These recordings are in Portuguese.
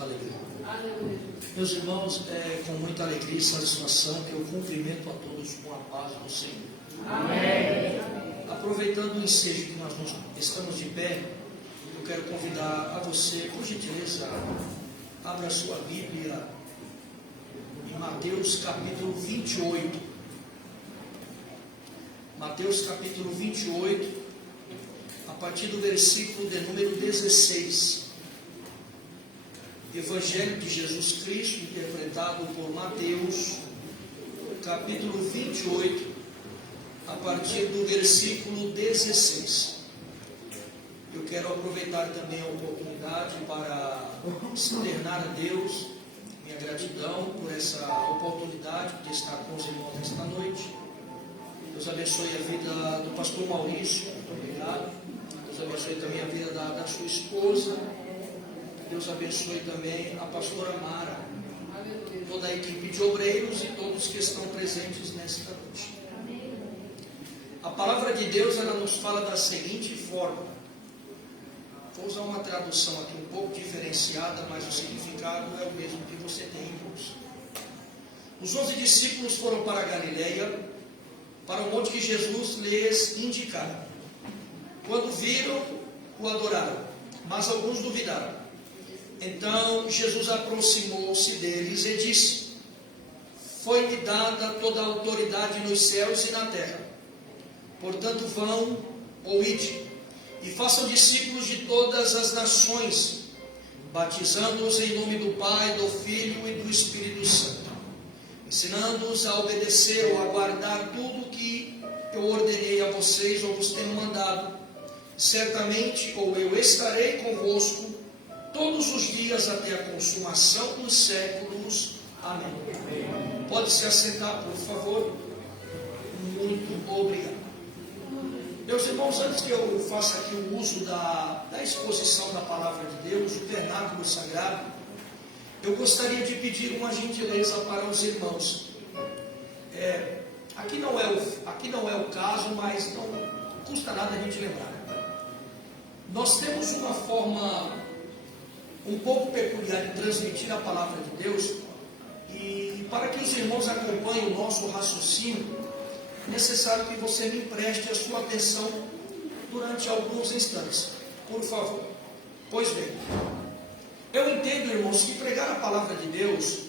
Aleluia. Meus irmãos, é com muita alegria e satisfação que eu cumprimento a todos com a paz do Senhor. Amém. Aproveitando o ensejo que nós estamos de pé, eu quero convidar a você, por gentileza, abra a sua Bíblia em Mateus capítulo 28. Mateus capítulo 28, a partir do versículo de número 16. Evangelho de Jesus Cristo, interpretado por Mateus, capítulo 28, a partir do versículo 16. Eu quero aproveitar também a oportunidade para externar a Deus minha gratidão por essa oportunidade de estar com os irmãos esta noite. Deus abençoe a vida do pastor Maurício, muito obrigado. Deus abençoe também a vida da sua esposa. Deus abençoe também a pastora Mara, toda a equipe de obreiros e todos que estão presentes nesta noite. A palavra de Deus, ela nos fala da seguinte forma. Vou usar uma tradução aqui um pouco diferenciada, mas o significado é o mesmo que você tem em mãos. Os 11 discípulos foram para a Galileia, para o monte que Jesus lhes indicara. Quando viram, o adoraram, mas alguns duvidaram. Então Jesus aproximou-se deles e disse: Foi-me dada toda a autoridade nos céus e na terra. Portanto, vão ou ide, e façam discípulos de todas as nações, batizando-os em nome do Pai, do Filho e do Espírito Santo, ensinando-os a obedecer ou a guardar tudo que eu ordenei a vocês ou vos tenho mandado. Certamente, ou eu estarei convosco todos os dias até a consumação dos séculos. Amém. Pode se assentar, por favor. Muito obrigado. Meus irmãos, antes que eu faça aqui o uso da exposição da palavra de Deus, o vernáculo sagrado, eu gostaria de pedir uma gentileza para os irmãos. Aqui não é o caso, mas não custa nada a gente lembrar. Nós temos uma forma um pouco peculiar de transmitir a palavra de Deus, e para que os irmãos acompanhem o nosso raciocínio, é necessário que você me empreste a sua atenção durante alguns instantes, por favor. Pois bem, eu entendo, irmãos, que pregar a palavra de Deus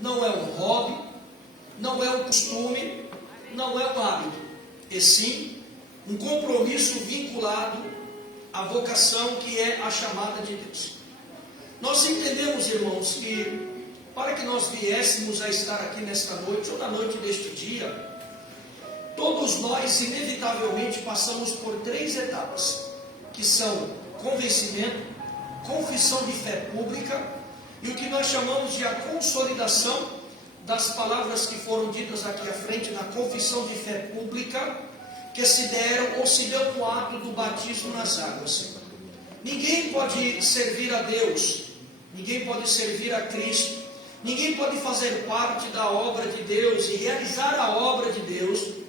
não é um hobby, não é um costume, não é um hábito, e sim um compromisso vinculado à vocação que é a chamada de Deus. Nós entendemos, irmãos, que para que nós viéssemos a estar aqui nesta noite ou na noite deste dia, todos nós inevitavelmente passamos por 3 etapas, que são convencimento, confissão de fé pública e o que nós chamamos de a consolidação das palavras que foram ditas aqui à frente na confissão de fé pública, que se deram ou se deu no ato do batismo nas águas. Ninguém pode servir a Deus, ninguém pode servir a Cristo, ninguém pode fazer parte da obra de Deus e realizar a obra de Deus,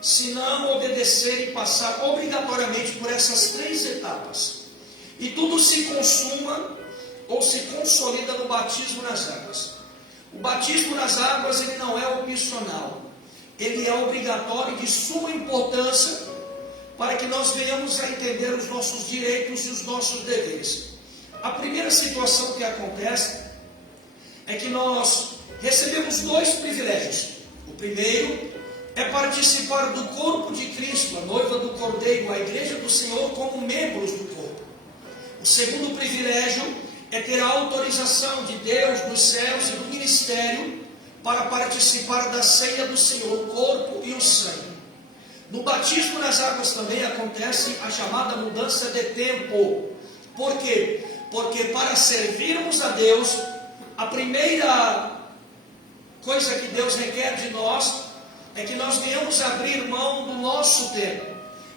se não obedecer e passar obrigatoriamente por essas 3 etapas. E tudo se consuma ou se consolida no batismo nas águas. O batismo nas águas, ele não é opcional, ele é obrigatório e de suma importância para que nós venhamos a entender os nossos direitos e os nossos deveres. A primeira situação que acontece é que nós recebemos 2 privilégios. O primeiro é participar do corpo de Cristo, a noiva do Cordeiro, a igreja do Senhor, como membros do corpo. O segundo privilégio é ter a autorização de Deus, dos céus e do ministério para participar da ceia do Senhor, o corpo e o sangue. No batismo nas águas também acontece a chamada mudança de tempo. Por quê? Porque para servirmos a Deus, a primeira coisa que Deus requer de nós é que nós venhamos abrir mão do nosso tempo.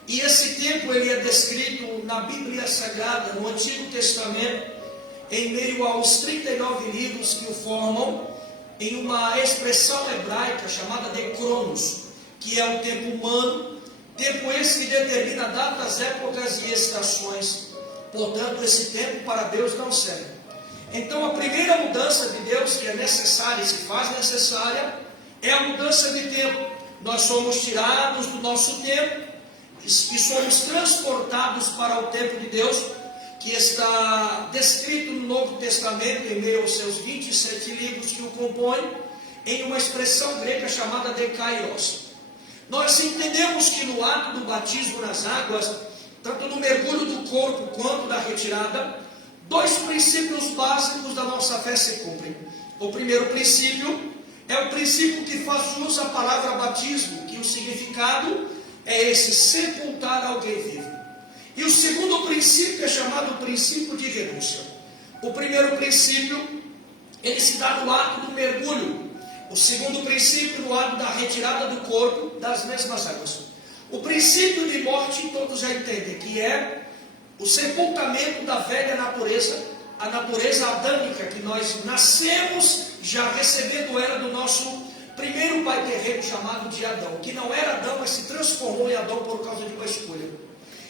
E esse tempo ele é descrito na Bíblia Sagrada, no Antigo Testamento, em meio aos 39 livros que o formam, em uma expressão hebraica chamada de Cronos, que é o tempo humano, tempo esse que determina datas, épocas e estações. Portanto, esse tempo para Deus não serve. Então a primeira mudança de Deus que é necessária e se faz necessária é a mudança de tempo. Nós somos tirados do nosso tempo e somos transportados para o tempo de Deus, que está descrito no Novo Testamento, em meio aos seus 27 livros que o compõem, em uma expressão grega chamada dekairos. Nós entendemos que no ato do batismo nas águas, tanto no mergulho do corpo quanto da retirada, dois princípios básicos da nossa fé se cumprem. O primeiro princípio é o princípio que faz jus à palavra batismo, que o significado é esse: sepultar alguém vivo. E o segundo princípio é chamado princípio de renúncia. O primeiro princípio, ele se dá no ato do mergulho. O segundo princípio, no ato da retirada do corpo das mesmas águas. O princípio de morte, todos já entendem, que é o sepultamento da velha natureza, a natureza adâmica, que nós nascemos já recebendo ela do nosso primeiro pai terreno, chamado de Adão, que não era Adão, mas se transformou em Adão por causa de uma escolha.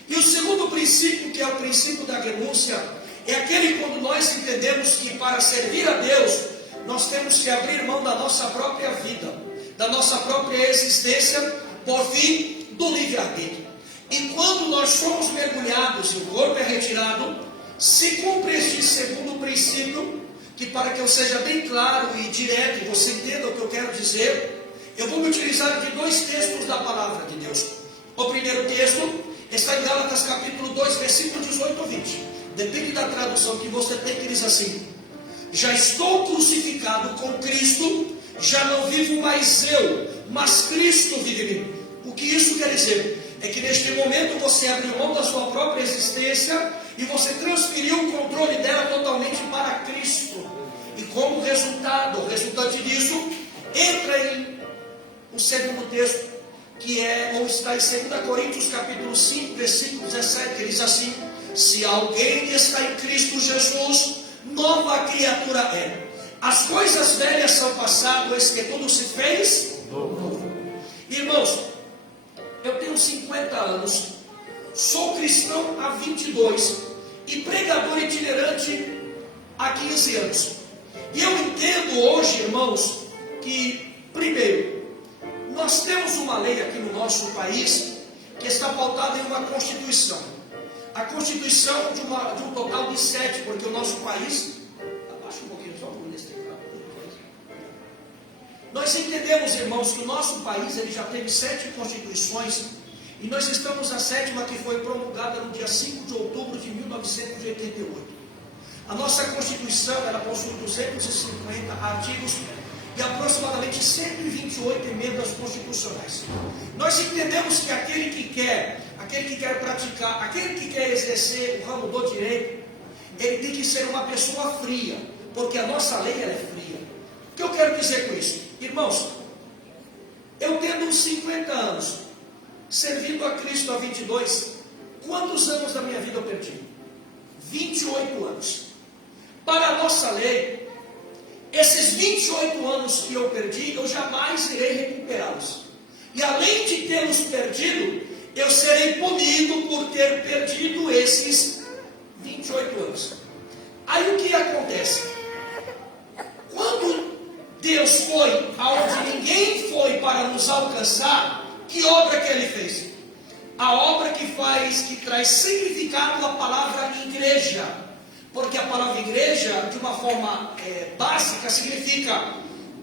E o segundo princípio, que é o princípio da renúncia, é aquele quando nós entendemos que para servir a Deus, nós temos que abrir mão da nossa própria vida, da nossa própria existência, por fim do livre-arbítrio. E quando nós somos mergulhados e o corpo é retirado, se cumpre este segundo princípio, que para que eu seja bem claro e direto, e você entenda o que eu quero dizer, eu vou me utilizar de dois textos da palavra de Deus. O primeiro texto está em Gálatas capítulo 2, versículo 18 ou 20. Depende da tradução que você tem, que diz assim: já estou crucificado com Cristo, já não vivo mais eu, mas Cristo vive em mim. O que isso quer dizer? É que neste momento você abriu mão da sua própria existência e você transferiu o controle dela totalmente para Cristo. E como resultado, o resultante disso, entra em o segundo texto, que é, ou está em 2 Coríntios capítulo 5, versículo 17, que diz assim: se alguém está em Cristo Jesus, nova criatura é. As coisas velhas são passadas, que tudo se fez novo. Irmãos, eu tenho 50 anos, sou cristão há 22 e pregador itinerante há 15 anos. E eu entendo hoje, irmãos, que, primeiro, nós temos uma lei aqui no nosso país que está pautada em uma Constituição. A Constituição de um total de 7, porque o nosso país... Abaixa um pouquinho só por nesse tempo. Nós entendemos, irmãos, que o nosso país ele já teve 7 constituições e nós estamos na 7ª, que foi promulgada no dia 5 de outubro de 1988. A nossa Constituição ela possui 250 artigos e aproximadamente 128 emendas constitucionais. Nós entendemos que aquele que quer praticar, aquele que quer exercer o ramo do direito, ele tem que ser uma pessoa fria, porque a nossa lei ela é fria. O que eu quero dizer com isso? Irmãos, eu tendo 50 anos, servindo a Cristo há 22, quantos anos da minha vida eu perdi? 28 anos. Para a nossa lei, esses 28 anos que eu perdi, eu jamais irei recuperá-los. E além de tê-los perdido, eu serei punido por ter perdido esses 28 anos. Aí o que acontece? Quando Deus foi aonde ninguém foi para nos alcançar, que obra que Ele fez? A obra que traz significado à palavra igreja. Porque a palavra igreja, de uma forma básica, significa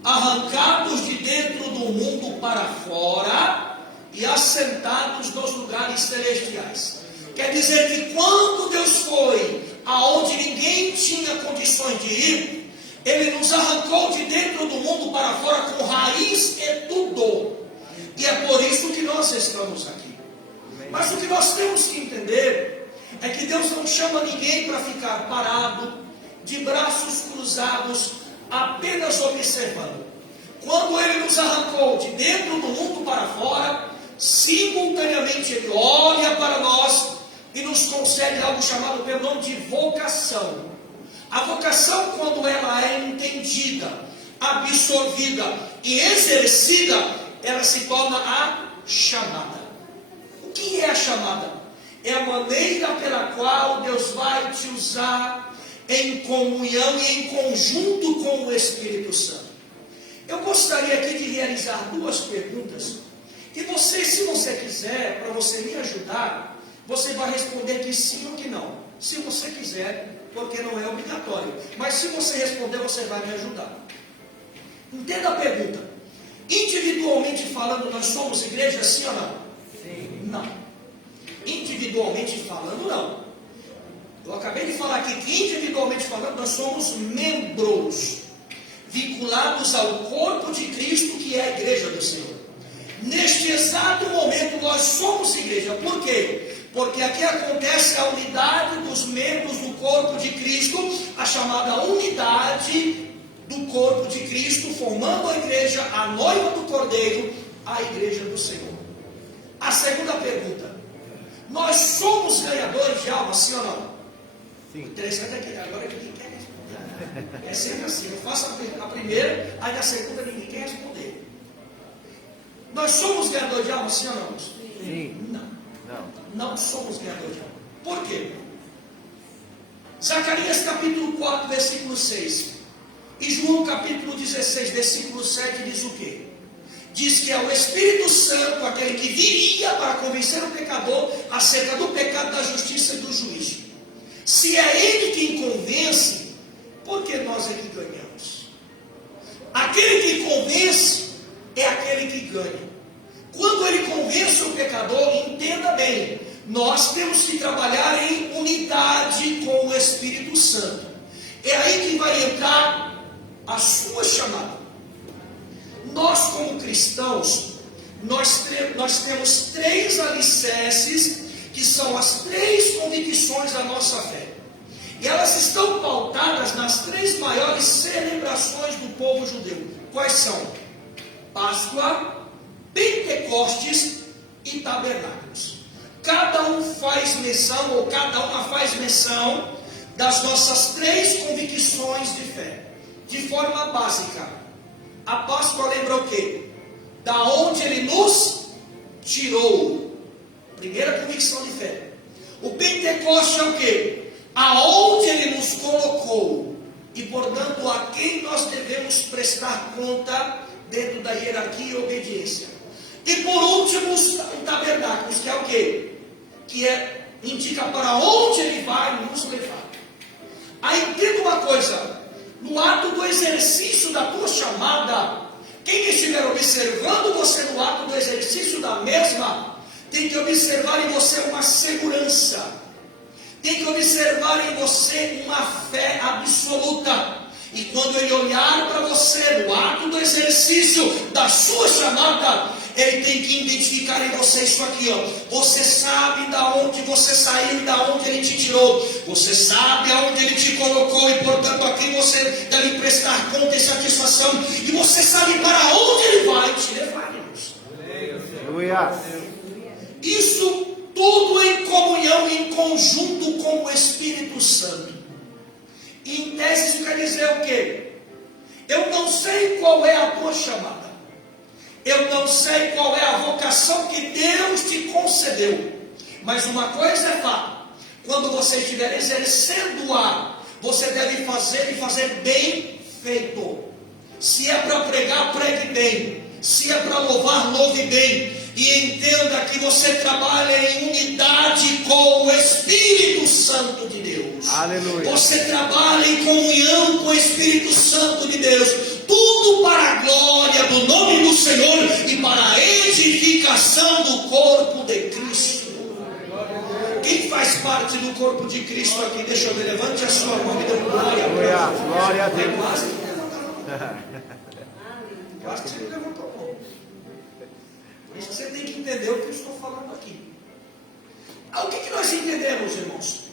arrancados de dentro do mundo para fora e assentados nos lugares celestiais. Quer dizer que quando Deus foi aonde ninguém tinha condições de ir, Ele nos arrancou de dentro do mundo para fora com raiz e tudo. E é por isso que nós estamos aqui. Mas o que nós temos que entender é que Deus não chama ninguém para ficar parado, de braços cruzados, apenas observando. Quando Ele nos arrancou de dentro do mundo para fora, simultaneamente Ele olha para nós e nos concede algo chamado pelo nome de vocação. A vocação, quando ela é entendida, absorvida e exercida, ela se torna a chamada. O que é a chamada? É a maneira pela qual Deus vai te usar em comunhão e em conjunto com o Espírito Santo. Eu gostaria aqui de realizar duas perguntas. E você, se você quiser, para você me ajudar, você vai responder que sim ou que não. Se você quiser, porque não é obrigatório. Mas se você responder, você vai me ajudar. Entenda a pergunta. Individualmente falando, nós somos igreja, sim ou não? Sim. Não. Individualmente falando, não. Eu acabei de falar aqui que individualmente falando, nós somos membros vinculados ao corpo de Cristo, que é a igreja do Senhor. Neste exato momento, nós somos igreja. Por quê? Porque aqui acontece a unidade dos membros do corpo de Cristo, a chamada unidade do corpo de Cristo, formando a igreja, a noiva do Cordeiro, a igreja do Senhor. A segunda pergunta: nós somos ganhadores de alma, sim ou não? Sim. O interessante é que agora ninguém quer responder. É sempre assim, eu faço a primeira, aí na segunda ninguém quer responder. Nós somos ganhadores de alma, sim ou não? Sim. Não somos ganhadores de alma. Por quê? Zacarias capítulo 4, versículo 6. E João capítulo 16, versículo 7 diz o quê? Diz que é o Espírito Santo aquele que viria para convencer o pecador acerca do pecado, da justiça e do juízo. Se é Ele quem convence, por que nós é que ganhamos? Aquele que convence é aquele que ganha. Quando Ele convence o pecador, entenda bem, nós temos que trabalhar em unidade com o Espírito Santo. É aí que vai entrar a sua chamada. Nós como cristãos, nós temos três alicerces, que são as três convicções da nossa fé. E elas estão pautadas nas três maiores celebrações do povo judeu. Quais são? Páscoa, Pentecostes e Tabernáculos. Cada um faz menção, ou cada uma faz menção das nossas três convicções de fé. De forma básica, a Páscoa lembra o quê? Da onde Ele nos tirou. Primeira convicção de fé. O Pentecostes é o quê? Aonde Ele nos colocou. E portanto a quem nós devemos prestar conta dentro da hierarquia e obediência. E por último o tabernáculo, que é o quê? Que indica para onde Ele vai nos levar. Aí entenda uma coisa. No ato do exercício da tua chamada, quem estiver observando você no ato do exercício da mesma, tem que observar em você uma segurança, tem que observar em você uma fé absoluta. E quando Ele olhar para você no ato do exercício da sua chamada, Ele tem que identificar em você isso aqui, ó. Você sabe da onde você saiu e da onde Ele te tirou. Você sabe aonde Ele te colocou e portanto aqui você deve prestar conta e satisfação. E você sabe para onde Ele vai te levar, irmãos. Aleluia. Isso tudo em comunhão, em conjunto com o Espírito Santo. E em tese isso quer dizer o quê? Eu não sei qual é a tua chamada. Eu não sei qual é a vocação que Deus te concedeu. Mas uma coisa é fato. Quando você estiver exercendo-a, você deve fazer e fazer bem feito. Se é para pregar, pregue bem. Se é para louvar, louve bem. E entenda que você trabalha em unidade com o Espírito Santo de Deus. Aleluia. Você trabalha em comunhão com o Espírito Santo de Deus. Tudo para a glória do nome do Senhor e para a edificação do corpo de Cristo. Quem faz parte do corpo de Cristo aqui? Deixa eu ver, levante a sua mão e dê glória. Glória a Deus. Quase que você levantou a mão. Por isso você tem que entender o que eu estou falando aqui. O que nós entendemos, irmãos?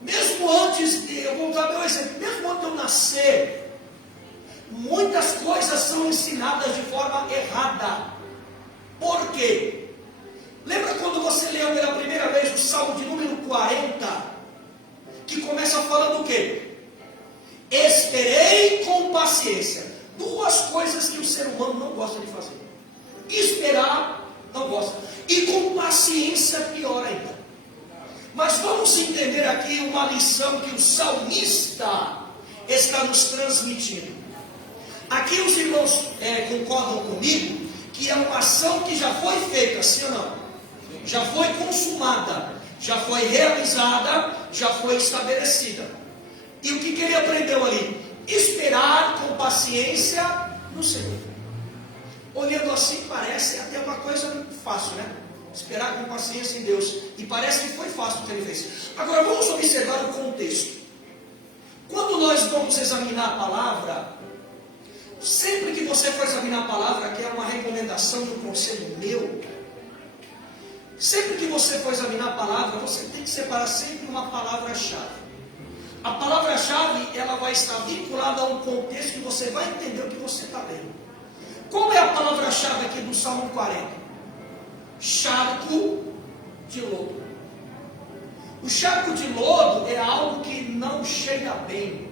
Mesmo antes de, eu vou dar meu exemplo, mesmo antes de eu nascer, muitas coisas são ensinadas de forma errada. Por quê? Lembra quando você leu pela primeira vez o Salmo de número 40, que começa falando o quê? Esperei com paciência. Duas coisas que o ser humano não gosta de fazer. Esperar, não gosta. E com paciência, pior ainda. Mas vamos entender aqui uma lição que o salmista está nos transmitindo. Aqui os irmãos concordam comigo que é uma ação que já foi feita, sim ou não? Já foi consumada, já foi realizada, já foi estabelecida. E o que ele aprendeu ali? Esperar com paciência no Senhor. Olhando assim parece até uma coisa fácil, né? Esperar com paciência em Deus. E parece que foi fácil o que ele fez. Agora vamos observar o contexto. Quando nós vamos examinar a palavra, sempre que você for examinar a palavra, que é uma recomendação de um conselho meu, sempre que você for examinar a palavra, você tem que separar sempre uma palavra-chave. A palavra-chave, ela vai estar vinculada a um contexto que você vai entender o que você está lendo. Qual é a palavra-chave aqui do Salmo 40? Charco de lodo. O charco de lodo é algo que não cheira bem.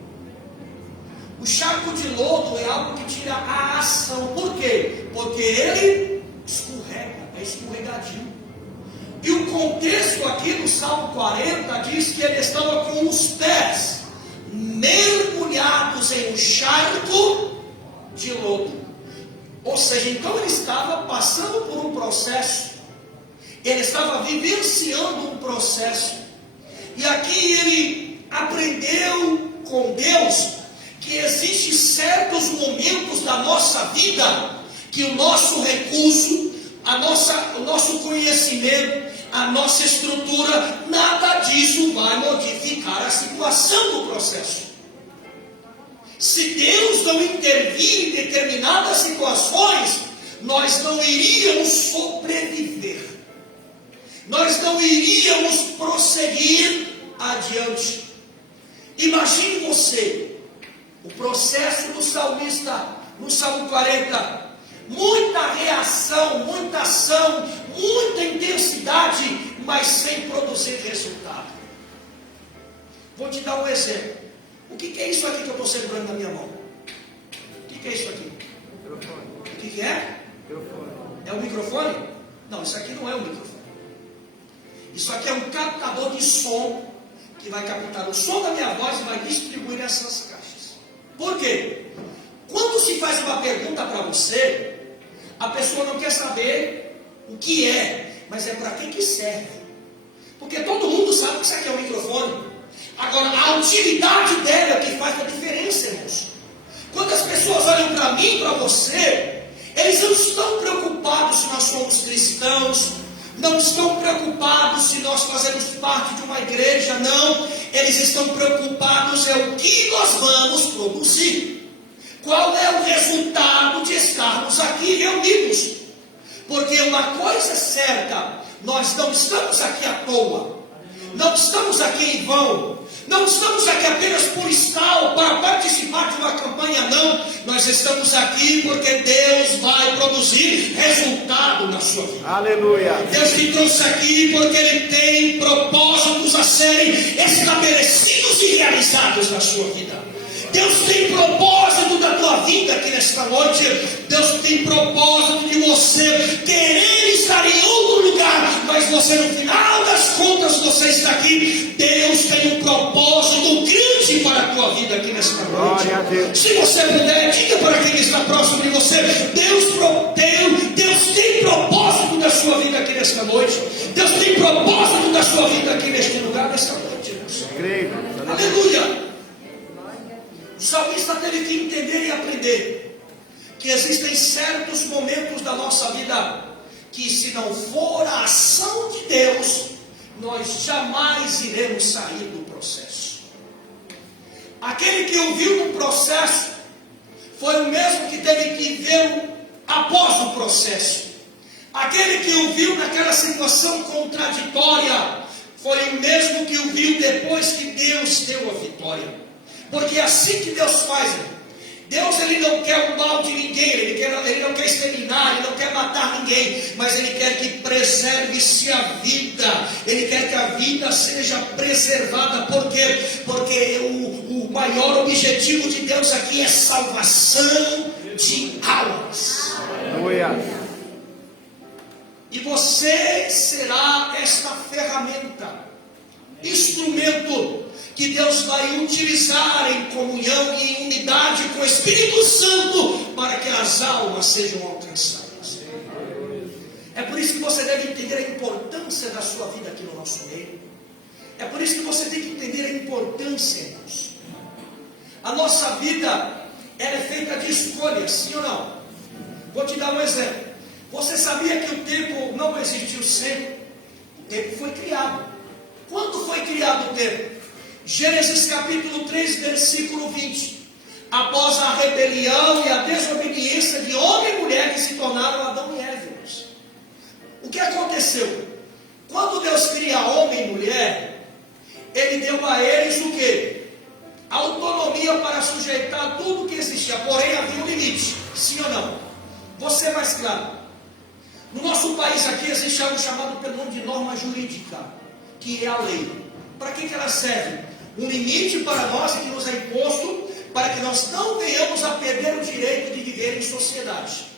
O charco de lodo é algo que tira a ação. Por quê? Porque ele escorrega, é escorregadio. E o contexto aqui do Salmo 40 diz que ele estava com os pés mergulhados em um charco de lodo. Ou seja, então ele estava passando por um processo. Ele estava vivenciando um processo. E aqui ele aprendeu com Deus que existem certos momentos da nossa vida que o nosso recurso, o nosso conhecimento, a nossa estrutura, nada disso vai modificar a situação do processo. Se Deus não intervir em determinadas situações, nós não iríamos sobreviver. Nós não iríamos prosseguir adiante. Imagine você, o processo do salmista, no Salmo 40, muita reação, muita ação, muita intensidade, mas sem produzir resultado. Vou te dar um exemplo. O que é isso aqui que eu estou segurando na minha mão? O que é isso aqui? Microfone. O que é? Microfone. É o microfone? Não, isso aqui não é um microfone. Isso aqui é um captador de som que vai captar o som da minha voz e vai distribuir essas caixas. Por quê? Quando se faz uma pergunta para você, a pessoa não quer saber o que é, mas é para que serve. Porque todo mundo sabe que isso aqui é um microfone. Agora, a utilidade dela é o que faz a diferença, irmãos. Quando as pessoas olham para mim, para você, eles não estão preocupados se nós somos cristãos, não estão preocupados se nós fazemos parte de uma igreja, não. Eles estão preocupados é o que nós vamos produzir. Qual é o resultado de estarmos aqui reunidos? Porque uma coisa é certa, nós não estamos aqui à toa, não estamos aqui em vão, não estamos aqui apenas por estar ou para participar de uma campanha, não. Nós estamos aqui porque Deus vai produzir resultado na sua vida. Aleluia. Deus te trouxe aqui porque Ele tem propósitos a serem estabelecidos e realizados na sua vida. Deus tem propósito da tua vida aqui nesta noite. Deus tem propósito de você querer estar em outro lugar, mas você no final das contas você está aqui. Deus tem um propósito grande para a tua vida aqui nesta noite. Se você puder, diga para quem está próximo de você: Deus tem propósito da sua vida aqui nesta noite. Deus tem propósito da sua vida aqui neste lugar nesta noite. Aleluia. O salmista teve que entender e aprender que existem certos momentos da nossa vida que, se não for a ação de Deus, nós jamais iremos sair do processo. Aquele que ouviu no processo foi o mesmo que teve que ver após o processo. Aquele que ouviu naquela situação contraditória foi o mesmo que ouviu depois que Deus deu a vitória. Porque é assim que Deus faz. Deus, Ele não quer o mal de ninguém, Ele não quer exterminar, Ele não quer matar ninguém, mas Ele quer que preserve-se a vida. Ele quer que a vida seja preservada. Por quê? Porque o maior objetivo de Deus aqui é salvação de almas. Aleluia. E você será esta ferramenta instrumento que Deus vai utilizar em comunhão e em unidade com o Espírito Santo para que as almas sejam alcançadas. É por isso que você deve entender a importância da sua vida aqui no nosso meio. É por isso que você tem que entender a importância, irmãos. A nossa vida, ela é feita de escolhas, sim ou não? Vou te dar um exemplo. Você sabia que o tempo não existiu sempre? O tempo foi criado. Quando foi criado o tempo? Gênesis capítulo 3, versículo 20. Após a rebelião e a desobediência de homem e mulher que se tornaram Adão e Eva. O que aconteceu? Quando Deus cria homem e mulher, Ele deu a eles o quê? Autonomia para sujeitar tudo que existia. Porém havia um limite. Sim ou não? Vou ser mais claro. No nosso país aqui existe algo chamado pelo nome de norma jurídica, que é a lei. Para que ela serve? Um limite para nós que nos é imposto, para que nós não venhamos a perder o direito de viver em sociedade.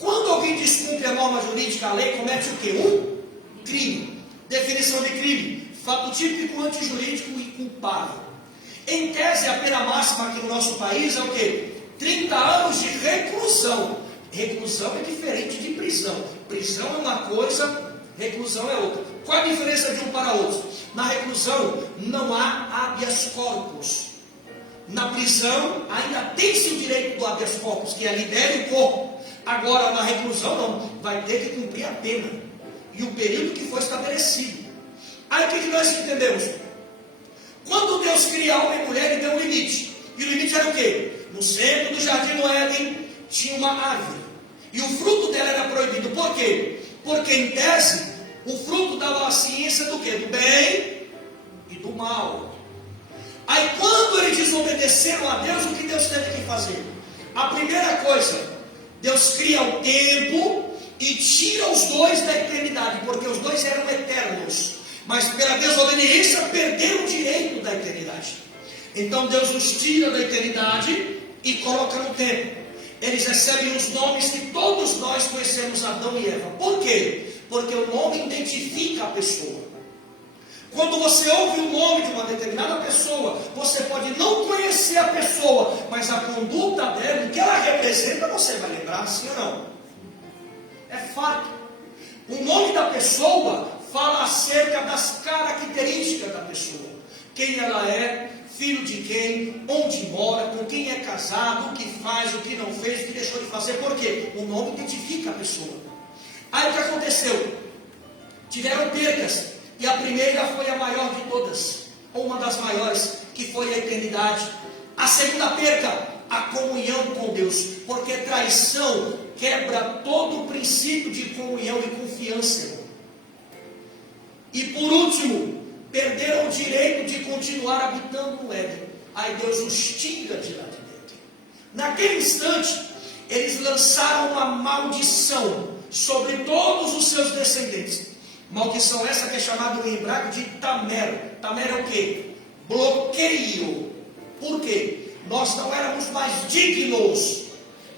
Quando alguém descumpre a norma jurídica, a lei comete o quê? Um crime. Definição de crime: fato típico, antijurídico e culpável. Em tese, a pena máxima aqui no nosso país é o quê? 30 anos de reclusão. Reclusão é diferente de prisão. Prisão é uma coisa, reclusão é outra. Qual a diferença de um para outro? Na reclusão não há habeas corpus. Na prisão ainda tem-se o direito do habeas corpus, que é libere o corpo. Agora na reclusão não, vai ter que cumprir a pena e o período que foi estabelecido. Aí o que nós entendemos? Quando Deus cria homem e mulher, Ele deu um limite. E o limite era o quê? No centro do jardim do Éden tinha uma árvore, e o fruto dela era proibido. Por quê? Porque em tese o fruto dava a ciência do quê? Do bem e do mal. Aí quando eles desobedeceram a Deus, o que Deus teve que fazer? A primeira coisa, Deus cria o tempo e tira os dois da eternidade, porque os dois eram eternos, mas pela desobediência perderam o direito da eternidade. Então Deus os tira da eternidade e coloca no tempo. Eles recebem os nomes que todos nós conhecemos, Adão e Eva. Por quê? Porque o nome identifica a pessoa. Quando você ouve o nome de uma determinada pessoa, você pode não conhecer a pessoa, mas a conduta dela, o que ela representa, você vai lembrar, sim ou não? É fato. O nome da pessoa fala acerca das características da pessoa. Quem ela é, filho de quem, onde mora, com quem é casado, o que faz, o que não fez, o que deixou de fazer. Por quê? O nome identifica a pessoa. Aí o que aconteceu? Tiveram perdas. E a primeira foi a maior de todas, ou uma das maiores, que foi a eternidade. A segunda perca, a comunhão com Deus, porque traição quebra todo o princípio de comunhão e confiança. E por último, perderam o direito de continuar habitando no Éden. Aí Deus os tira de lá de dentro. Naquele instante, eles lançaram uma maldição sobre todos os seus descendentes. Maldição essa que é chamada em hebraico de tamer. Tamer é o quê? Bloqueio. Por quê? Nós não éramos mais dignos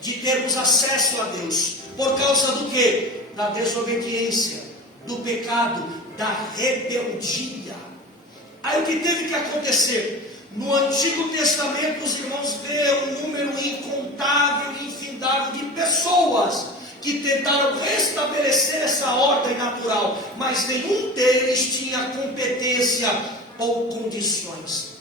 de termos acesso a Deus. Por causa do quê? Da desobediência, do pecado, da rebeldia. Aí o que teve que acontecer? No Antigo Testamento os irmãos vê um número incontável e infindável de pessoas que tentaram restabelecer essa ordem natural, mas nenhum deles tinha competência ou condições.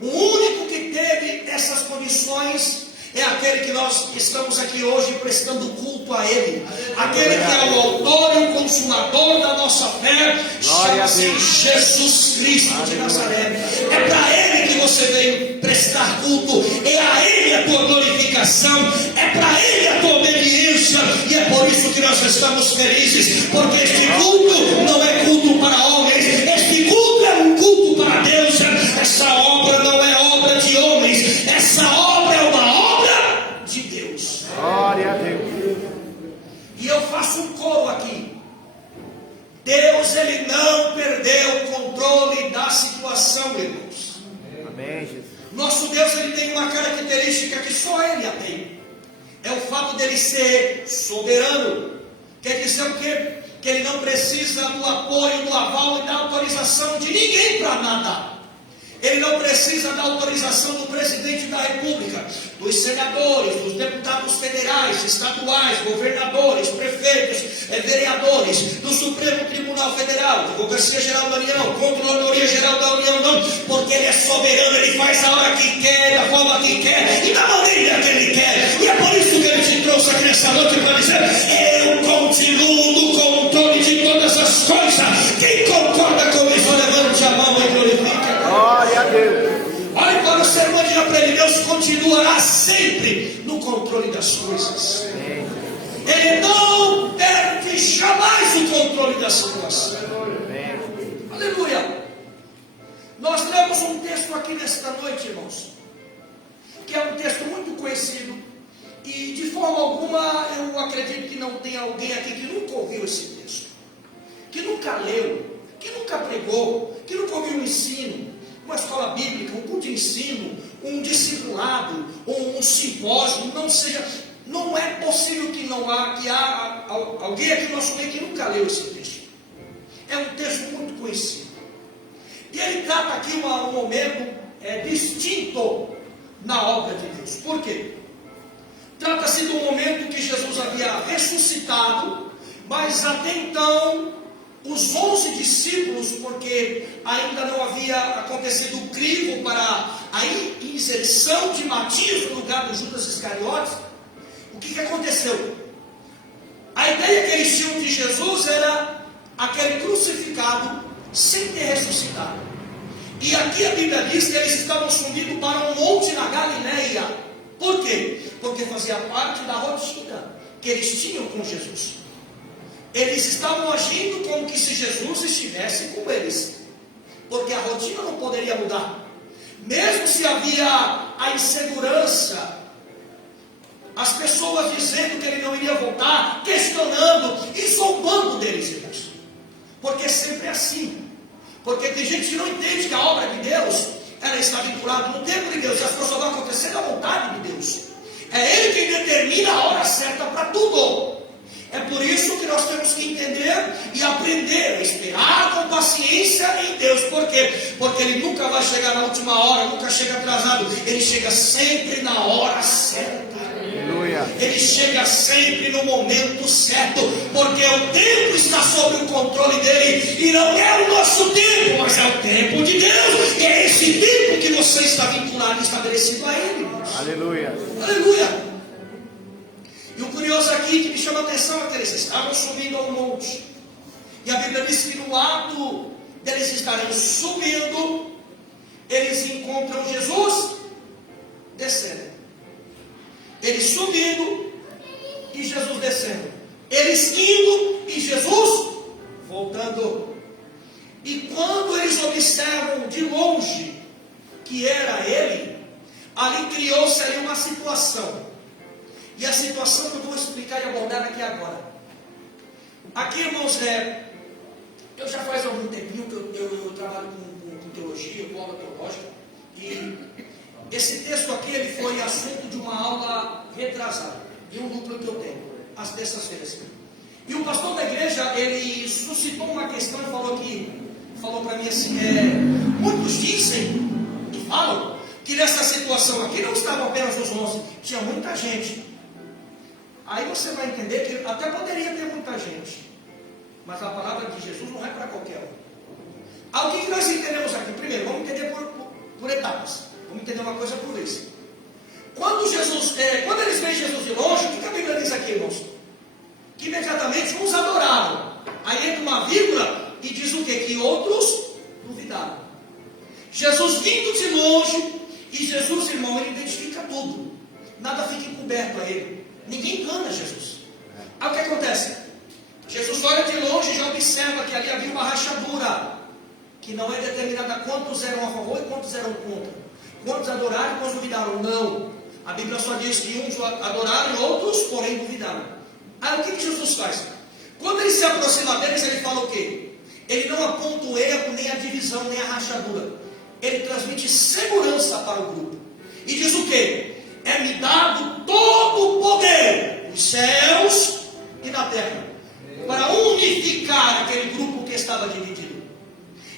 O único que teve essas condições é aquele que nós estamos aqui hoje prestando culto a Ele. Aquele que é o autor e o consumador da nossa fé, chama-se Jesus Cristo de Nazaré. É para Ele que você veio prestar culto, é a Ele a tua glorificação, é para Ele a tua obediência, e é por isso que nós estamos felizes, porque este culto não é culto para homens, este culto é um culto para Deus. Essa obra não é obra de homens, essa obra é uma obra de Deus. Glória a Deus. E eu faço um coro aqui. Deus, Ele não perdeu o controle da situação, irmãos. Amém, Jesus. Nosso Deus, Ele tem uma característica que só Ele a tem. É o fato dele ser soberano. Quer dizer o quê? que ele não precisa do apoio, do aval e da autorização de ninguém para nada. Ele não precisa da autorização do presidente da República, dos senadores, dos deputados federais, estaduais, governadores, prefeitos, vereadores, do Supremo Tribunal Federal, Advocacia Geral da União, Controladoria Geral da União, não, porque ele é soberano, ele faz a hora que quer, da forma que quer e da maneira que ele quer. E é por isso que ele te trouxe aqui nessa noite para dizer: eu continuo no controle de todas as coisas. Quem concorda com isso, levante a mão e glorifique. Glória a Deus. Olhe para o sermão de aprender. Deus continuará sempre no controle das coisas. Ele não perde jamais o controle da situação. Aleluia. Nós lemos um texto aqui nesta noite, irmãos, que é um texto muito conhecido. E de forma alguma eu acredito que não tem alguém aqui que nunca ouviu esse texto, que nunca leu, que nunca pregou, que nunca ouviu um ensino, uma escola bíblica, um culto de ensino, um discipulado, um simpósio. Não é possível que há alguém aqui no nosso meio que nunca leu esse texto. É um texto muito conhecido. E ele trata aqui um momento distinto na obra de Deus. Por quê? Trata-se do momento que Jesus havia ressuscitado, mas até então os 11 discípulos, porque ainda não havia acontecido o crivo para a inserção de Matias no lugar do Judas Iscariotes. O que aconteceu? A ideia que eles tinham de Jesus era aquele crucificado sem ter ressuscitado. E aqui a Bíblia diz que eles estavam subindo para um monte na Galileia. Por quê? Porque fazia parte da rotina que eles tinham com Jesus. Eles estavam agindo como que se Jesus estivesse com eles, porque a rotina não poderia mudar. Mesmo se havia a insegurança, as pessoas dizendo que ele não iria voltar, questionando e zombando deles, irmãos. Porque sempre é assim. Porque tem gente que não entende que a obra de Deus, ela está vinculada no tempo de Deus, e as coisas só vão acontecer na vontade de Deus. É Ele quem determina a hora certa para tudo. É por isso que nós temos que entender e aprender a esperar com paciência em Deus. Por quê? Porque Ele nunca vai chegar na última hora, nunca chega atrasado. Ele chega sempre na hora certa. Aleluia. Ele chega sempre no momento certo, porque o tempo está sob o controle dele. E não é o nosso tempo, mas é o tempo de Deus. E é esse tempo que você está vinculado e estabelecido a Ele, irmãos. Aleluia. Aleluia. E o curioso aqui que me chama a atenção é que eles estavam subindo ao monte. E a Bíblia diz que no ato deles estarem subindo, eles encontram Jesus descendo. Eles subindo e Jesus descendo. Eles indo e Jesus voltando. E quando eles observam de longe que era Ele, ali criou-se ali uma situação. E a situação que eu vou explicar e abordar aqui agora. Aqui, irmãos, eu já faz algum tempinho que eu trabalho com teologia, com aula teológica. E esse texto aqui, ele foi assunto de uma aula retrasada, de um núcleo que eu tenho, às terças-feiras. E o pastor da igreja, ele suscitou uma questão e falou para mim assim, muitos dizem, e falam, que nessa situação aqui não estavam apenas os 11, tinha muita gente. Aí você vai entender que até poderia ter muita gente, mas a palavra de Jesus não é para qualquer um. O que nós entendemos aqui? Primeiro, vamos entender por etapas. Vamos entender uma coisa por vez. Quando eles veem Jesus de longe, o que a Bíblia diz aqui, irmãos? Que imediatamente uns adoraram. Aí entra uma vírgula e diz o quê? Que outros duvidaram. Jesus vindo de longe, e Jesus, irmão, ele identifica tudo. Nada fica encoberto a ele. Ninguém engana Jesus. Aí o que acontece? Jesus olha de longe e já observa que ali havia uma rachadura, que não é determinada quantos eram a favor e quantos eram contra. Quantos adoraram e quantos duvidaram? Não. A Bíblia só diz que uns adoraram e outros, porém, duvidaram. Aí o que Jesus faz? Quando ele se aproxima deles, ele fala o quê? Ele não aponta o erro, nem a divisão, nem a rachadura. Ele transmite segurança para o grupo. E diz o quê? É-me dado todo o poder nos céus e na terra, para unificar aquele grupo que estava dividido.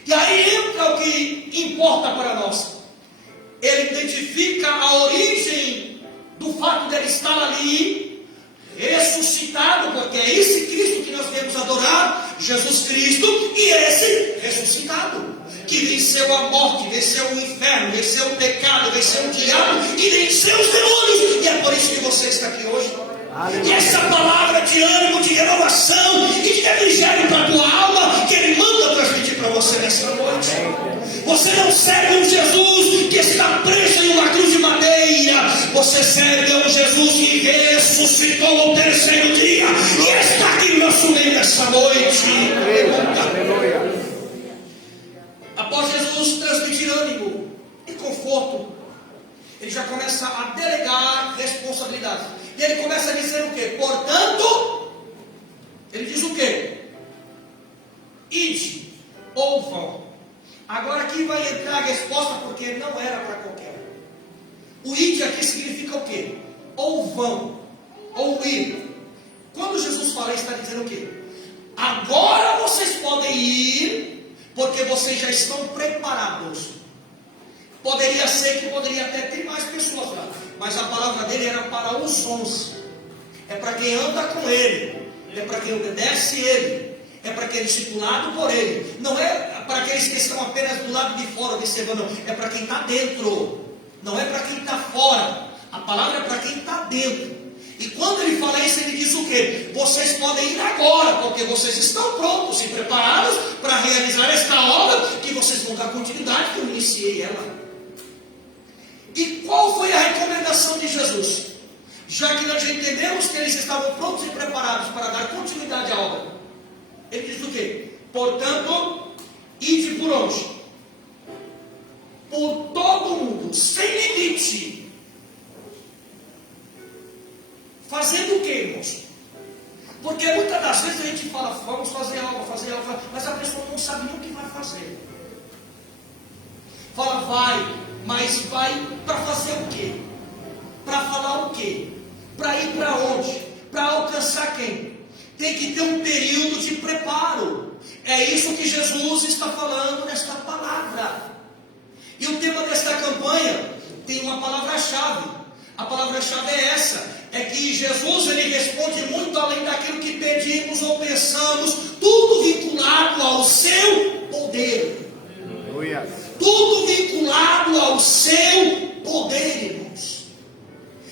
E aí entra o que importa para nós. Ele identifica a origem do fato dele estar ali, ressuscitado, porque é esse Cristo que nós devemos adorar, Jesus Cristo, e esse ressuscitado, que venceu a morte, venceu o inferno, venceu o pecado, venceu o diabo, e venceu os demônios, e é por isso que você está aqui hoje. E essa palavra de ânimo, de renovação e de refrigério para a tua alma, que Ele manda transmitir para você nesta noite. Você não serve um Jesus que está preso em uma cruz de madeira. Você serve um Jesus que ressuscitou no terceiro dia e está aqui no nosso meio nesta noite. Aleluia. Após Jesus transmitir ânimo e conforto, ele já começa a delegar responsabilidades. E ele começa a dizer o quê? Portanto, ele diz o quê? Ide ou vão. Agora aqui vai entrar a resposta, porque não era para qualquer um. O ide aqui significa o quê? Ou vão, ou ir. Quando Jesus fala isso, está dizendo o quê? Agora vocês podem ir, porque vocês já estão preparados. Poderia ser que poderia até ter mais pessoas lá, mas a palavra dele era para os 11. É para quem anda com ele, é para quem obedece ele, é para quem é discipulado por ele. Não é para aqueles que estão apenas do lado de fora observando, não. É para quem está dentro, não é para quem está fora. A palavra é para quem está dentro. E quando ele fala isso, ele diz o quê? Vocês podem ir agora, porque vocês estão prontos e preparados para realizar esta obra, que vocês vão dar continuidade, que eu iniciei ela. E qual foi a recomendação de Jesus? Já que nós já entendemos que eles estavam prontos e preparados para dar continuidade à obra, ele diz o quê? Portanto, ide por onde? Por todo o mundo, sem limite. Fazendo o quê, irmãos? Porque muitas das vezes a gente fala, vamos fazer algo, mas a pessoa não sabe nem o que vai fazer. Fala, vai, mas vai para fazer o quê? Para falar o quê? Para ir para onde? Para alcançar quem? Tem que ter um período de preparo. É isso que Jesus está falando nesta palavra. E o tema desta campanha tem uma palavra-chave. A palavra-chave é essa. É que Jesus, ele responde muito além daquilo que pedimos ou pensamos. Tudo vinculado ao seu poder. Aleluia. Tudo vinculado ao seu poder, irmãos.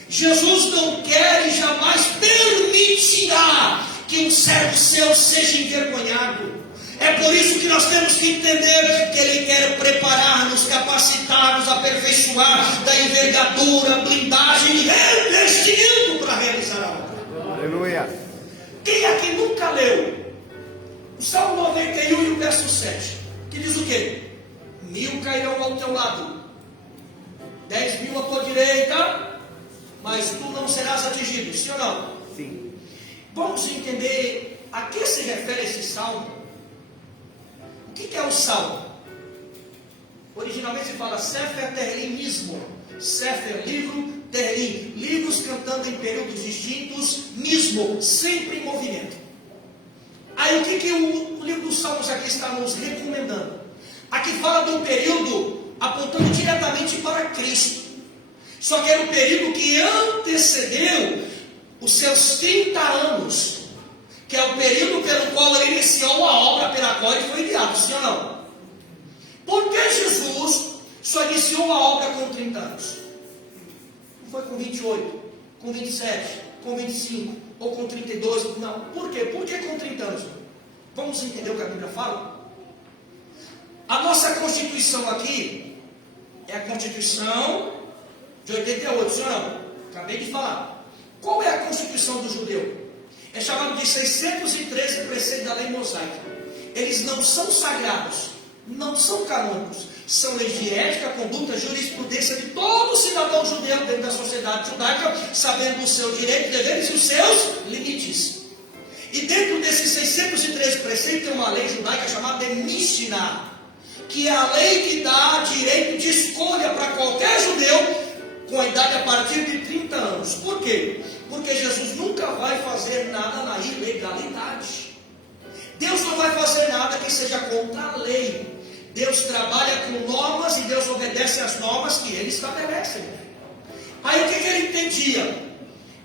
Jesus não quer e jamais permitirá que um servo seu seja envergonhado. É por isso que nós temos que entender que Ele quer preparar-nos, capacitar-nos, aperfeiçoar da envergadura, blindagem e investimento para realizar a obra. Aleluia. Quem aqui nunca leu o Salmo 91 e o verso 7? Que diz o quê? 1000 cairão ao teu lado, 10.000 à tua direita, mas tu não serás atingido. Sim ou não? Sim. Vamos entender a que se refere esse salmo. O que é o salmo? Originalmente se fala Sefer Tehillim mismo. Sefer, livro, Tehillim, livros cantando em períodos distintos, mismo, sempre em movimento. Aí o que o livro dos Salmos aqui está nos recomendando? Aqui fala de um período apontando diretamente para Cristo. Só que era um período que antecedeu os seus 30 anos, que é o período pelo qual ele iniciou a obra pela qual ele foi enviado, sim ou não? Por que Jesus só iniciou a obra com 30 anos? Não foi com 28, com 27, com 25, ou com 32, não. Por quê? Por que com 30 anos? Vamos entender o que a Bíblia fala? A nossa Constituição aqui é a Constituição de 88, sim ou não? Acabei de falar. Qual é a Constituição do judeu? É chamado de 613 preceitos da lei mosaica. Eles não são sagrados, não são canônicos, são leis de ética, conduta, jurisprudência de todo cidadão judeu dentro da sociedade judaica, sabendo os seus direitos, deveres e os seus limites. E dentro desses 613 preceitos tem uma lei judaica chamada de Mishnah, que é a lei que dá direito de escolha para qualquer judeu com a idade a partir de 30 anos. Por quê? Porque Jesus nunca vai fazer nada na ilegalidade. Deus não vai fazer nada que seja contra a lei. Deus trabalha com normas e Deus obedece às normas que Ele estabelece. Aí o que ele entendia?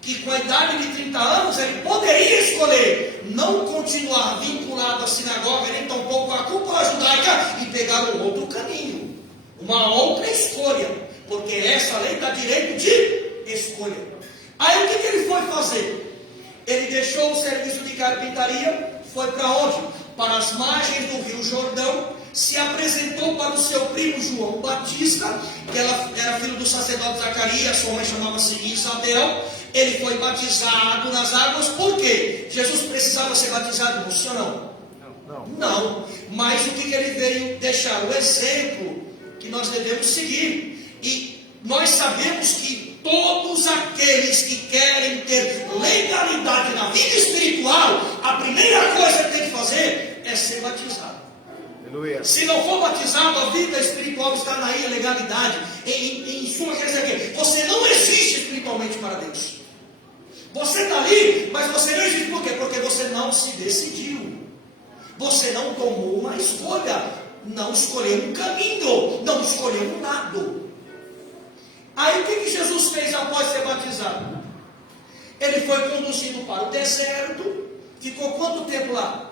Que com a idade de 30 anos ele poderia escolher não continuar vinculado à sinagoga, nem tampouco à cúpula judaica, e pegar um outro caminho, uma outra escolha, porque essa lei dá direito de escolha. Aí o que ele foi fazer? Ele deixou o serviço de carpintaria, foi para onde? Para as margens do Rio Jordão, se apresentou para o seu primo João Batista, que era filho do sacerdote Zacarias, sua mãe chamava-se Isabel. Ele foi batizado nas águas. Por quê? Jesus precisava ser batizado no céu, não? Não. Mas o que ele veio deixar? O exemplo que nós devemos seguir. E nós sabemos que todos aqueles que querem ter legalidade na vida espiritual, a primeira coisa que tem que fazer é ser batizado. Aleluia. Se não for batizado, a vida espiritual está na ilegalidade. Em suma, quer dizer que você não existe espiritualmente para Deus. Você está ali, mas você não existe. Por quê? Porque você não se decidiu. Você não tomou uma escolha. Não escolheu um caminho. Não escolheu um lado. Aí o que Jesus fez após ser batizado? Ele foi conduzido para o deserto. Ficou quanto tempo lá?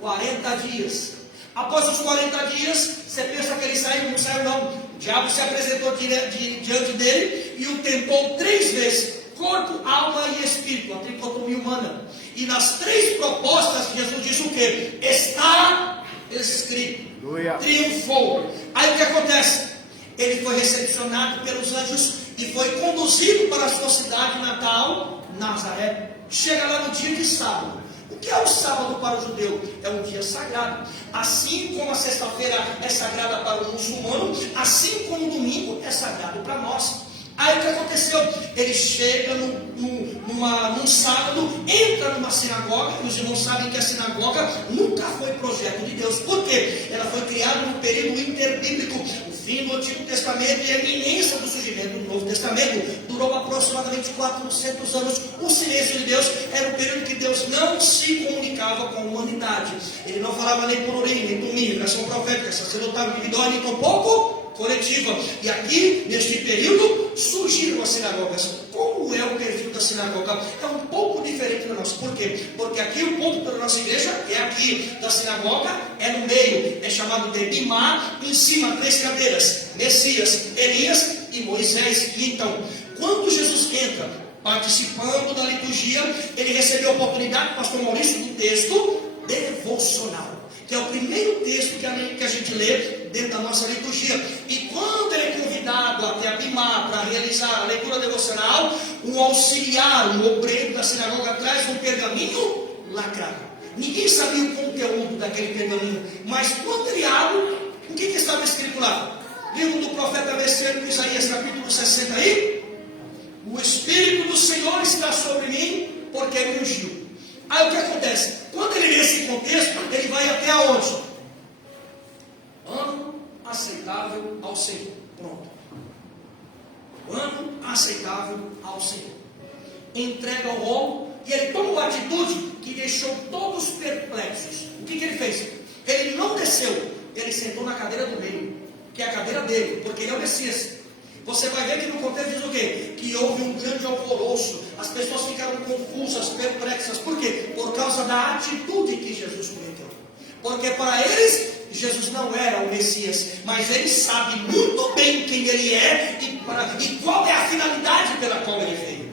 40 dias. Após os 40 dias, você pensa que ele saiu? Não saiu não. O diabo se apresentou diante dele e o tentou 3 vezes. Corpo, alma e espírito. A tricotomia humana. E nas 3 propostas, Jesus disse o quê? Está escrito. Aleluia. Triunfou. Aí o que acontece? Ele foi recepcionado pelos anjos e foi conduzido para a sua cidade natal, Nazaré. Chega lá no dia de sábado. O que é o sábado para o judeu? É um dia sagrado. Assim como a sexta-feira é sagrada para o muçulmano, assim como o domingo é sagrado para nós. Aí o que aconteceu? Ele chega num sábado, entra numa sinagoga. Os irmãos sabem que a sinagoga nunca foi projeto de Deus. Por quê? Ela foi criada no período interbíblico. O fim do Antigo Testamento e a iminência do surgimento do Novo Testamento durou aproximadamente 400 anos. O silêncio de Deus era o período que Deus não se comunicava com a humanidade. Ele não falava nem por urim, nem por mim, versão profética, sacerdotal individual, nem tampouco coletiva. E aqui, neste período, surgiram as sinagogas. Como é o perfil da sinagoga? É um pouco diferente da nossa. Por qué? Porque aqui o ponto da nossa igreja é aqui da sinagoga, é no meio, é chamado de Bimá, em cima 3 cadeiras, Messias, Elias e Moisés. E então, quando Jesus entra participando da liturgia, ele recebeu a oportunidade, pastor Maurício, do texto devocional, que é o primeiro texto que a gente lê dentro da nossa liturgia. E quando ele é convidado até a Bimá para realizar a leitura devocional, um auxiliar, um obreiro da sinagoga traz um pergaminho lacrado. Ninguém sabia o conteúdo daquele pergaminho, mas quando ele abre, o que estava escrito lá? Livro do profeta messiânico Isaías, capítulo 60 aí. O Espírito do Senhor está sobre mim, porque me ungiu. Aí o que acontece? Quando ele lê esse contexto, ele vai até aonde? Ano aceitável ao Senhor. Pronto. Ano aceitável ao Senhor. Entrega ao rolo e ele toma uma atitude que deixou todos perplexos. O que ele fez? Ele não desceu, ele sentou na cadeira do meio, que é a cadeira dele, porque ele é o Messias. Você vai ver que no contexto diz o quê? Que houve um grande alvoroço. As pessoas ficaram confusas, perplexas. Por quê? Por causa da atitude que Jesus cometeu. Porque para eles, Jesus não era o Messias. Mas eles sabem muito bem quem ele é e qual é a finalidade pela qual ele veio.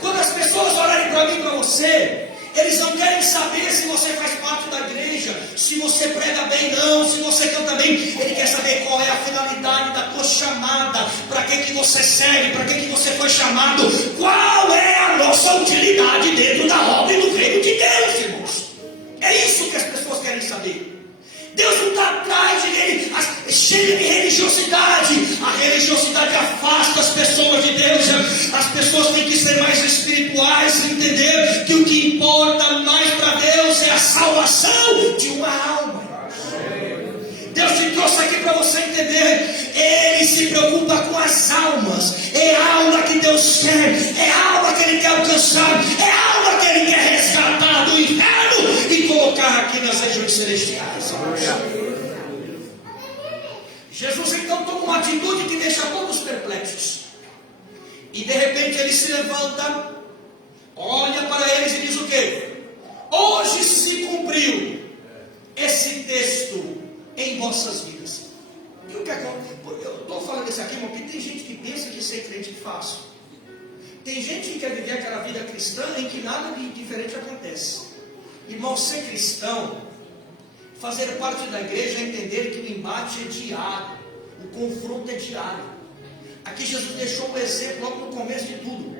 Quando as pessoas olharem para mim e para você, eles não querem saber se você faz parte da igreja, se você prega bem, não, se você canta bem. Ele quer saber qual é a finalidade da tua chamada, para que você serve, para que você foi chamado, qual é a nossa utilidade dentro da obra e do reino de Deus, irmãos. É isso que as pessoas querem saber. Deus não está atrás de ele, cheio de religiosidade. A religiosidade afasta as pessoas de Deus. As pessoas têm que ser mais espirituais, entender que o que importa mais para Deus é a salvação de uma alma. Deus te trouxe aqui para você entender. Ele se preocupa com as almas. É a alma que Deus quer. É a alma que Ele quer alcançar. É a alma que Ele quer resgatar do inferno e colocar regiões celestiais. Jesus então toma uma atitude que deixa todos perplexos. E de repente ele se levanta, olha para eles e diz o quê? Hoje se cumpriu esse texto em vossas vidas. E o que acontece? Eu estou falando isso aqui, porque tem gente que pensa que ser crente é fácil. Tem gente que quer viver aquela vida cristã em que nada de diferente acontece. Irmão, ser cristão, fazer parte da igreja é entender que o embate é diário, o confronto é diário. Aqui Jesus deixou um exemplo logo no começo de tudo.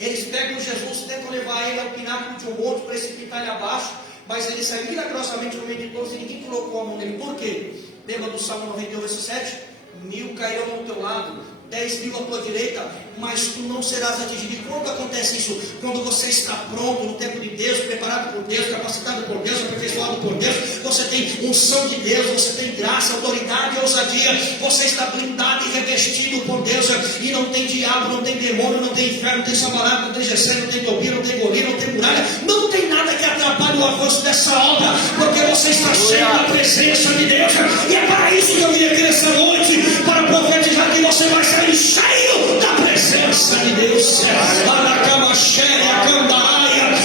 Eles pegam Jesus, tentam levar ele ao pináculo de um monte, precipitar ele abaixo, mas ele saiu milagrosamente no meio de todos e ninguém colocou a mão nele. Por quê? Lembra do Salmo 91, verso 7? 1000 cairão ao teu lado, 10.000 à tua direita, mas tu não serás atingido. E quando acontece isso? Quando você está pronto no tempo de Deus, preparado por Deus, capacitado por Deus, aperfeiçoado por Deus, você tem unção de Deus, você tem graça, autoridade e ousadia, você está blindado e revestido por Deus, e não tem diabo, não tem demônio, não tem inferno, não tem sabalado, não tem Gessé, não tem Tobia, não tem Goli, não tem muralha, não tem nada que atrapalhe o avanço dessa obra, porque você está cheio da presença de Deus, e é para isso que eu vim aqui nessa noite, para profetizar que você vai sair cheio da presença de Deus.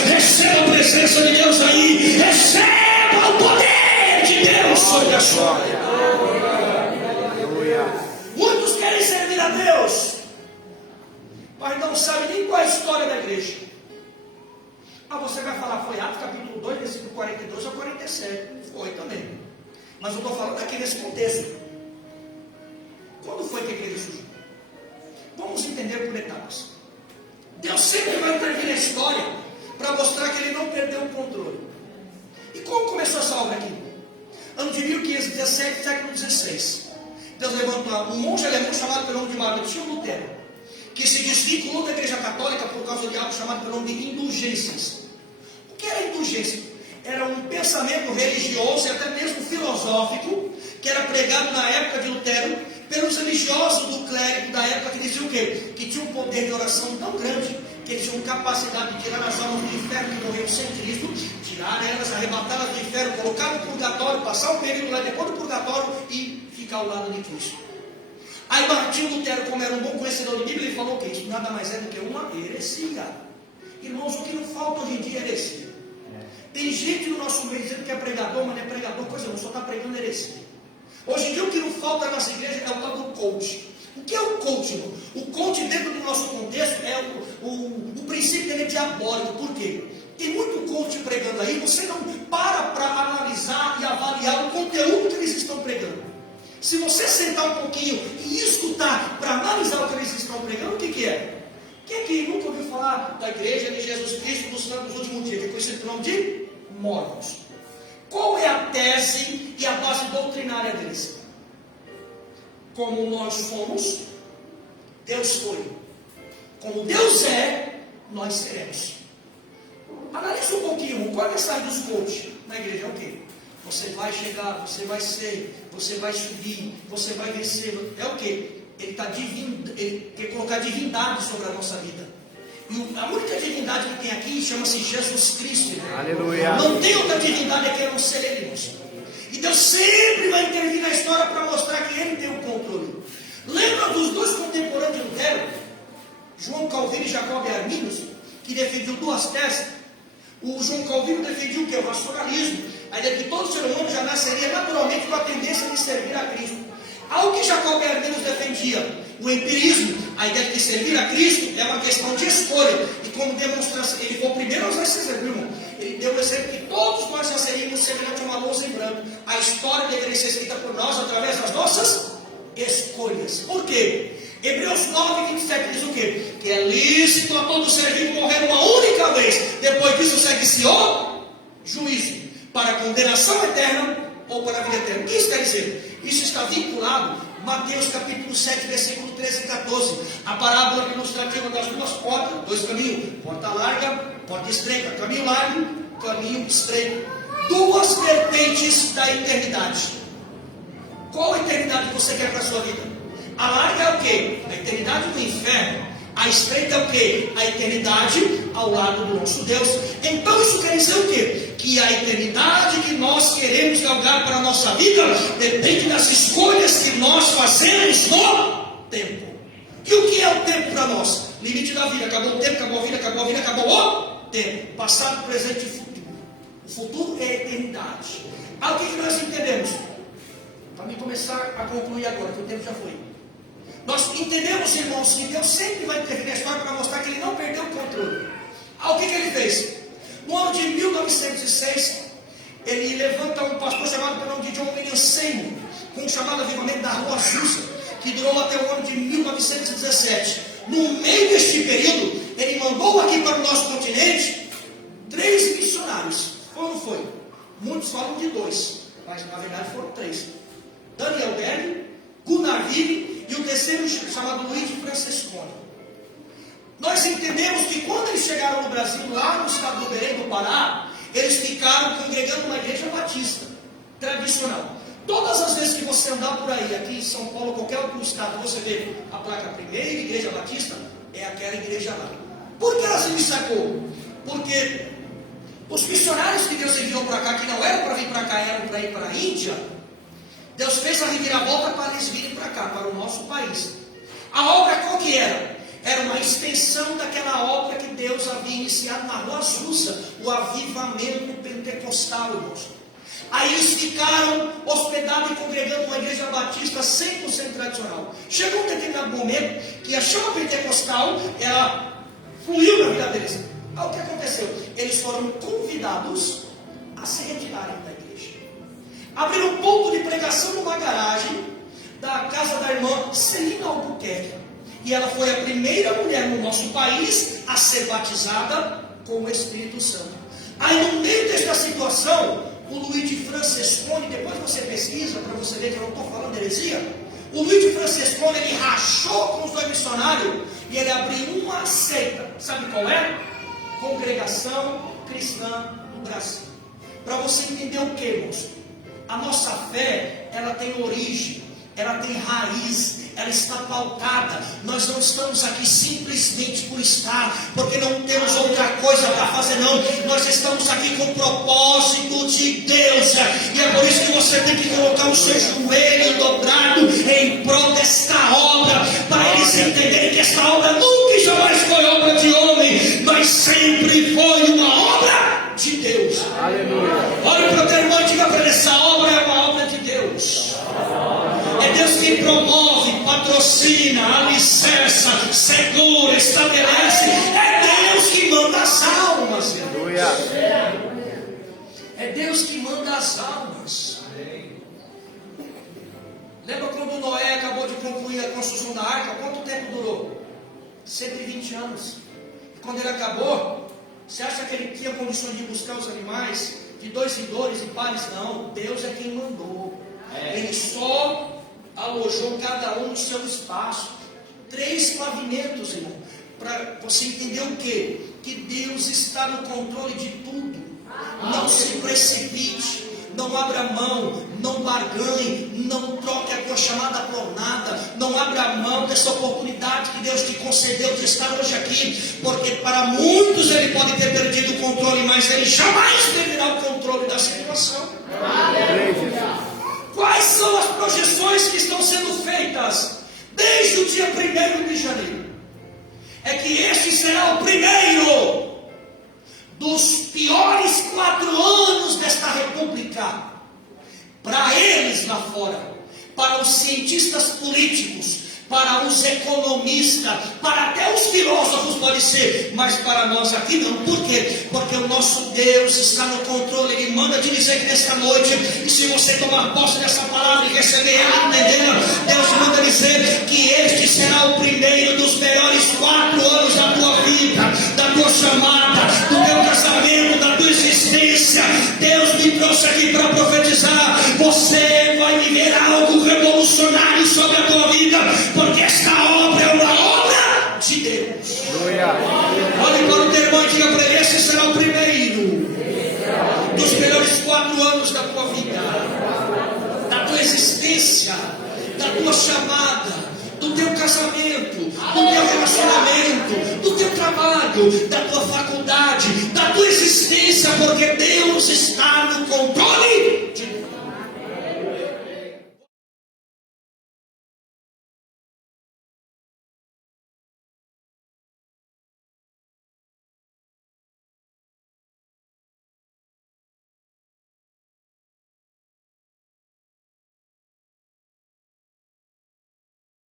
Receba a presença de Deus aí, receba o poder de Deus sobre a sua vida. Muitos querem servir a Deus, mas não sabem nem qual é a história da igreja. Você vai falar, foi Atos capítulo 2, versículo 42 a 47. Foi também, mas eu estou falando aqui nesse contexto. Quando foi que a igreja surgiu? Vamos entender por etapas. Deus sempre vai intervir na história para mostrar que ele não perdeu o controle. E como começou essa obra aqui? Ano de 1517, século XVI. Deus levantou um monge alemão chamado pelo nome de Martinho Lutero, que se desvinculou da igreja católica por causa de algo chamado pelo nome de indulgências. O que era indulgência? Era um pensamento religioso e até mesmo filosófico que era pregado na época de Lutero pelos religiosos do clérigo da época, que diziam o quê? Que tinha um poder de oração tão grande que eles tinham capacidade de tirar as almas do inferno que morreram sem Cristo, tirar elas, arrebatá-las do inferno, colocar no purgatório, passar um período lá depois do purgatório e ficar ao lado de Cristo. Aí Martinho Lutero, como era um bom conhecedor de Bíblia, ele falou que isso nada mais é do que uma heresia. Irmãos, o que não falta hoje em dia é heresia. Tem gente no nosso meio dizendo que é pregador, mas não é pregador, coisa não, só está pregando heresia. Hoje em dia o que não falta nessa igreja é o tal do coach. O que é o coach, irmão? O coach dentro do nosso contexto é o princípio dele é diabólico. Por quê? Tem muito coach pregando aí, você não para analisar e avaliar o conteúdo que eles estão pregando. Se você sentar um pouquinho e escutar para analisar o que eles estão pregando, o que é? Quem aqui nunca ouviu falar da igreja de Jesus Cristo dos Santos dos Últimos Dias, que é conhecido pelo nome de Mormons? Qual é a tese e a base doutrinária deles? Como nós somos, Deus foi. Como Deus é, nós seremos. Analise um pouquinho, qual é a mensagem dos coaches na igreja? É o quê? Você vai chegar, você vai ser, você vai subir, você vai vencer. É o quê? Ele quer colocar divindade sobre a nossa vida. E a única divindade que tem aqui chama-se Jesus Cristo. Aleluia. Não tem outra divindade aqui a não ser Ele, irmãos. E Deus sempre vai intervir na história para mostrar que Ele tem o controle. Lembra dos dois contemporâneos de Lutero, João Calvino e Jacob Arminius, que defendiam duas teses? O João Calvino defendia o que? O racionalismo. A ideia de que todo ser humano já nasceria naturalmente com a tendência de servir a Cristo. Ao que Jacob Arminius defendia, o empirismo, a ideia de servir a Cristo é uma questão de escolha. E como demonstração, ele foi o primeiro a usar esse exemplo, irmão. Ele deu o exemplo que todos nós já seríamos semelhante a uma lousa em branco. A história deveria ser escrita por nós através das nossas escolhas. Por quê? Hebreus 9, 27 diz o quê? Que é lícito a todo ser vivo morrer uma única vez. Depois disso segue-se o juízo, para a condenação eterna ou para a vida eterna. O que isso quer dizer? Isso está vinculado a Mateus capítulo 7, versículo 13 e 14. A parábola ilustrativa das duas portas, dois caminhos, porta larga, porta estreita, caminho largo, caminho estreito. Duas vertentes da eternidade. Qual eternidade você quer para a sua vida? A larga é o quê? A eternidade do inferno. A A estreita é o quê? A eternidade ao lado do nosso Deus. Então isso quer dizer o quê? Que a eternidade que nós queremos galgar para a nossa vida depende das escolhas que nós fazemos no tempo. E o que é o tempo para nós? Limite da vida. Acabou o tempo, acabou a vida, acabou a vida, acabou o tempo. Passado, presente e futuro. O futuro é a eternidade. O que nós entendemos? Para mim começar a concluir agora, que o tempo já foi. Nós entendemos, irmãos, que Deus sempre vai intervir na história para mostrar que Ele não perdeu o controle. O que Ele fez? No ano de 1906, Ele levanta um pastor chamado pelo nome de John William Seymour, com um chamado avivamento da Rua Azusa, que durou até o ano de 1917. No meio deste período, Ele mandou aqui para o nosso continente 3 missionários. Ou não foi? Muitos falam de 2, mas na verdade foram 3. Daniel Derby, Gunnar Vive e o terceiro chamado Luiz Francesconi. Nós entendemos que quando eles chegaram no Brasil, lá no estado do Belém do Pará, eles ficaram congregando uma igreja batista tradicional. Todas as vezes que você andar por aí, aqui em São Paulo, qualquer outro estado, você vê a placa primeira igreja batista, é aquela igreja lá. Por que ela se destacou? Porque os missionários que Deus enviou para cá, que não eram para vir para cá, eram para ir para a Índia, Deus fez a reviravolta para eles virem para cá, para o nosso país. A obra qual que era? Era uma extensão daquela obra que Deus havia iniciado na Rua Azusa, o avivamento pentecostal, irmãos. Aí eles ficaram hospedados e congregando uma igreja batista 100% tradicional. Chegou um determinado momento que a chama pentecostal, ela fluiu na vida deles. O que aconteceu? Eles foram convidados a se retirarem da igreja. Abriram um ponto de pregação numa garagem da casa da irmã Celina Albuquerque. E ela foi a primeira mulher no nosso país a ser batizada com o Espírito Santo. Aí no meio desta situação, o Luigi Francesconi, depois você pesquisa para você ver que eu não estou falando heresia. O Luigi Francesconi, ele rachou com os 2 missionários e ele abriu uma seita. Sabe qual é? Congregação Cristã do Brasil. Para você entender o que, irmãos? A nossa fé, ela tem origem, ela tem raiz, ela está pautada. Nós não estamos aqui simplesmente por estar, porque não temos outra coisa para fazer, não. Nós estamos aqui com o propósito de Deus, e é por isso que você tem que colocar o seu joelho dobrado em prol desta obra, para eles entenderem que esta obra nunca e jamais foi obra de homem, mas sempre foi uma obra de Deus. Aleluia. Olha para o teu irmão e diga para ele: essa obra é uma obra de Deus. É Deus quem promove, patrocina, alicerça, segura, estabelece. É Deus que manda as almas. Aleluia. É Deus que manda as almas. Lembra quando Noé acabou de concluir a construção da arca? Quanto tempo durou? 120 anos. E quando ele acabou, você acha que ele tinha condições de buscar os animais de 2 em 2 e pares? Não, Deus é quem mandou. Ele só alojou cada um no seu espaço. 3 pavimentos, irmão. Para você entender o quê? Que Deus está no controle de tudo. Não se precipite, não abra mão, não barganhe, não troque a tua chamada por nada, não abra mão dessa oportunidade que Deus te concedeu de estar hoje aqui, porque para muitos ele pode ter perdido o controle, mas ele jamais perderá o controle da situação. Quais são as projeções que estão sendo feitas desde o dia 1º de janeiro? É que este será o primeiro dos piores 4 anos desta república, para eles lá fora, para os cientistas políticos, para os economistas, para até os filósofos pode ser, mas para nós aqui não. Por quê? Porque o nosso Deus está no controle. Ele manda te dizer que nesta noite, e se você tomar posse dessa palavra e receber ela, entendendo, Deus manda dizer que este será o primeiro dos melhores 4 anos da tua vida, da tua chamada, do teu casamento, da tua existência. Deus me trouxe aqui para profetizar. Você vai viver algo revolucionário sobre a tua vida, porque esta obra é uma obra de Deus. Olhe para o teu irmão e diga para ele: esse será o primeiro dos melhores 4 anos da tua vida, da tua existência, da tua chamada, do teu casamento, do teu relacionamento, do teu trabalho, da tua faculdade, da tua existência, porque Deus está no controle.